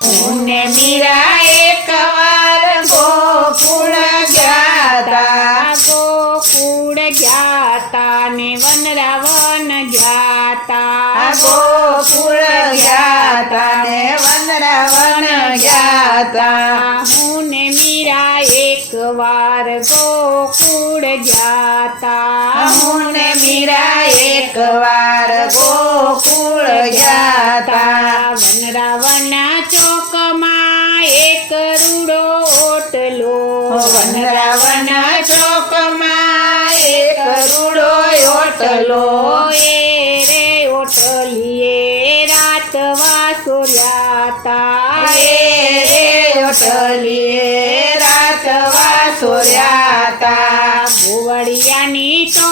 હું ને મીરા એક વાર ગોકુળ ગયા તા, ગોકુળ ગ્યાતા ને વનરાવન ગ્યાતા, ગોકુળ ગયા તા ને વનરાવન ગયા તા. હું ને મીરા એક વાર ગોકુળ ગ્યાતા, હું ને મીરા એક વાર ગોકુળ ગયા તા. વનરાવના ચોકમાં એક રૂડો ઓટલો, વનરાવના ચોકમાં એક રૂડો ઓટલો, એ રે ઓટલીએ રાત વાસોર્યાતા, એ રે ઓટલીએ રાત વાસોર્યા તા. ગોવળિયાની તો